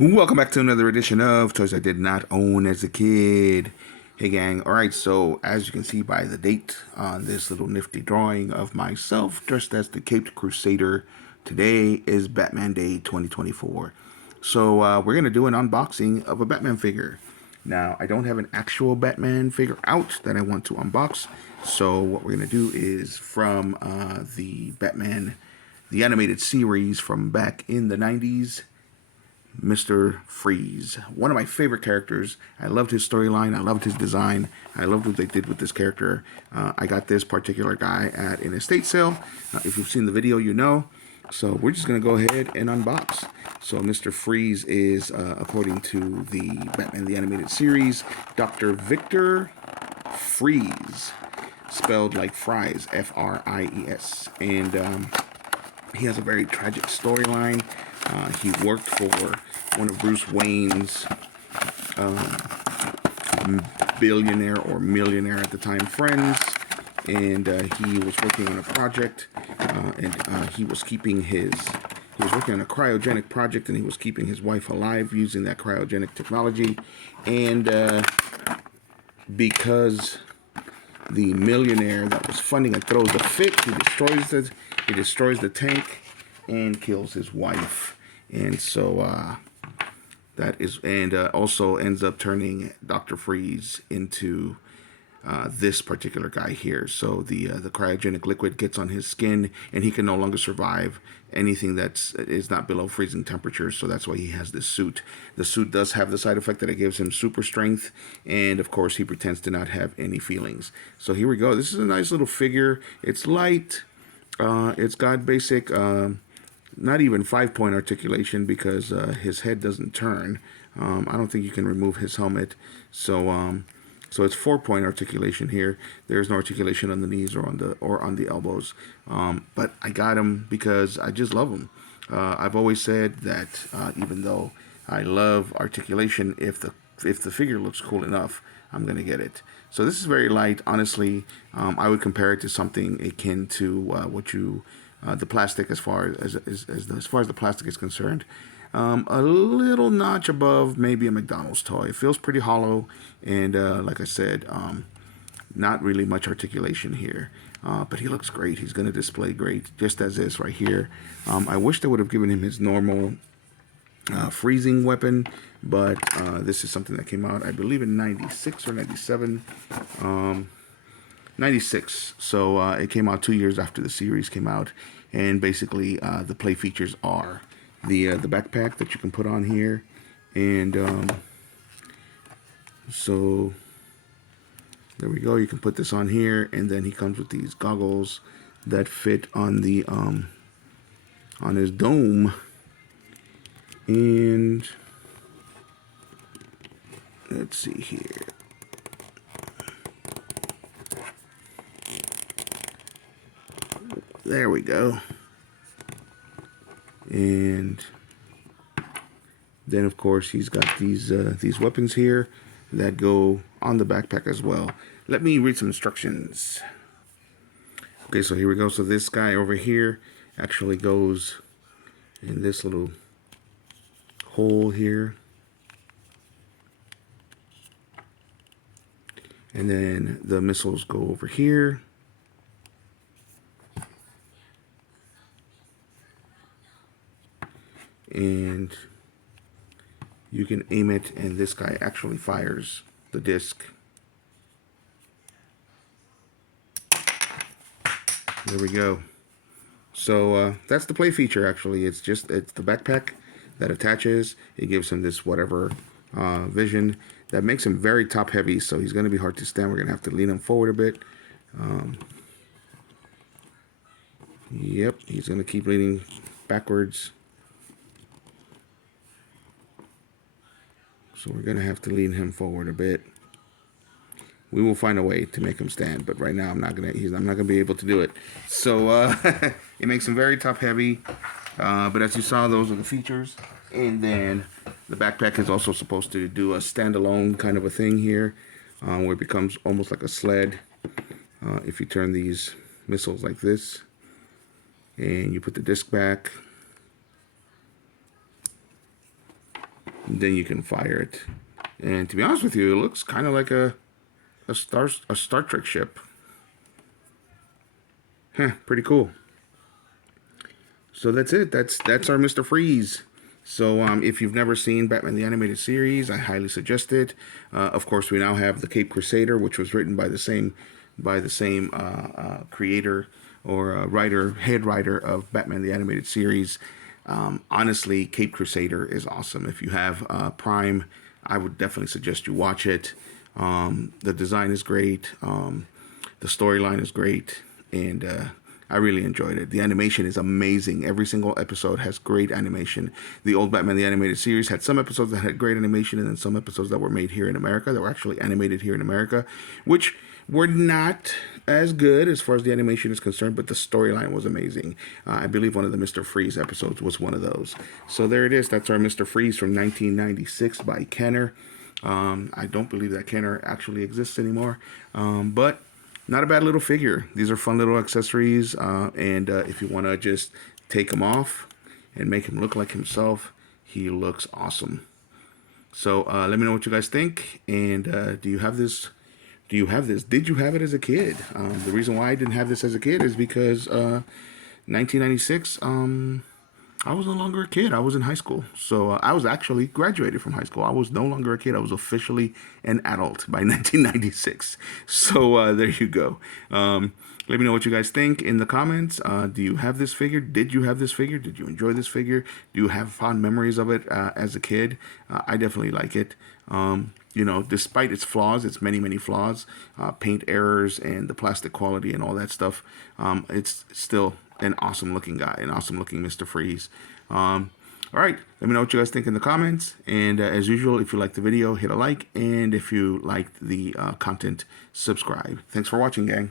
Welcome back to another edition of Toys I Did Not Own as a Kid. Hey gang, alright, so as you can see by the date on this little nifty drawing of myself dressed as the Caped Crusader, today is Batman Day 2024. So we're going to do an unboxing of a Batman figure. Now, I don't have an actual Batman figure out that I want to unbox, so what we're going to do is from the Batman, the animated series from back in the 90s, Mr. Freeze. One of my favorite characters. I loved his storyline. I loved his design. I loved what they did with this character. I got this particular guy at an estate sale. If you've seen the video, you know. So we're just going to go ahead and unbox. So Mr. Freeze is, according to the Batman the Animated Series, Dr. Victor Freeze, spelled like fries, F-R-I-E-S. And he has a very tragic storyline. He worked for one of Bruce Wayne's billionaire or millionaire at the time friends, and he was working on a project, and he was keeping his. He was working on a cryogenic project, and he was keeping his wife alive using that cryogenic technology. And because the millionaire that was funding it throws a fit, he destroys the tank and kills his wife. And so that is, and also ends up turning Dr. Freeze into this particular guy here. So the cryogenic liquid gets on his skin, and he can no longer survive anything that is not below freezing temperature. So that's why he has this suit. The suit does have the side effect that it gives him super strength, and of course he pretends to not have any feelings. So here we go. This is a nice little figure. It's light. It's got basic. Not even 5-point articulation because his head doesn't turn. I don't think you can remove his helmet. So it's 4-point articulation here. There's no articulation on the knees or on the elbows. But I got him because I just love him. I've always said that even though I love articulation, if the figure looks cool enough, I'm gonna get it. So this is very light. Honestly, I would compare it to something akin to the plastic, as far as the plastic is concerned, a little notch above maybe a McDonald's toy. It feels pretty hollow, and like I said, not really much articulation here. But he looks great. He's going to display great, just as is right here. I wish they would have given him his normal freezing weapon, but this is something that came out, I believe, in 96 or 97. 96. So it came out 2 years after the series came out, and basically the play features are the backpack that you can put on here, and so there we go. You can put this on here, and then he comes with these goggles that fit on the on his dome, and let's see here. There we go. And then, of course, he's got these weapons here that go on the backpack as well. Let me read some instructions. Okay, so here we go. So this guy over here actually goes in this little hole here. And then the missiles go over here. And you can aim it, and this guy actually fires the disc. There we go. So that's the play feature. Actually, it's the backpack that attaches. It gives him this whatever vision that makes him very top heavy, so he's going to be hard to stand. We're going to have to lean him forward a bit. Yep, he's going to keep leaning backwards. So we're going to have to lean him forward a bit. We will find a way to make him stand, but right now I'm not gonna be able to do it. So it makes him very top heavy. But as you saw, those are the features. And then the backpack is also supposed to do a standalone kind of a thing here, where it becomes almost like a sled. If you turn these missiles like this, and you put the disc back, then you can fire it. And to be honest with you, it looks kind of like a Star Trek ship. Huh, pretty cool. So that's it. That's our Mr. Freeze. So if you've never seen Batman the Animated Series, I highly suggest it. Of course, we now have the Cape Crusader, which was written by the same creator or head writer of Batman the Animated Series. Honestly, Cape Crusader is awesome. If you have Prime, I would definitely suggest you watch it. The design is great. The storyline is great, and I really enjoyed it. The animation is amazing. Every single episode has great animation. The old Batman the Animated Series had some episodes that had great animation, and then some episodes that were made here in America, that were actually animated here in America, which were not as good as far as the animation is concerned, but the storyline was amazing. I believe one of the Mr. Freeze episodes was one of those. So there it is. That's our Mr. Freeze from 1996 by Kenner. I don't believe that Kenner actually exists anymore, but not a bad little figure. These are fun little accessories, and if you want to just take him off and make him look like himself, he looks awesome. So let me know what you guys think, and do you have this? Do you have this? Did you have it as a kid? The reason why I didn't have this as a kid is because 1996, I was no longer a kid. I was in high school. So I was actually graduated from high school. I was no longer a kid. I was officially an adult by 1996. So there you go. Let me know what you guys think in the comments. Do you have this figure? Did you have this figure? Did you enjoy this figure? Do you have fond memories of it as a kid? I definitely like it. You know, despite its flaws, its many flaws, paint errors and the plastic quality and all that stuff, it's still an awesome looking guy, an awesome looking Mr. Freeze. All right, let me know what you guys think in the comments. And as usual, if you liked the video, hit a like. And if you liked the content, subscribe. Thanks for watching, gang.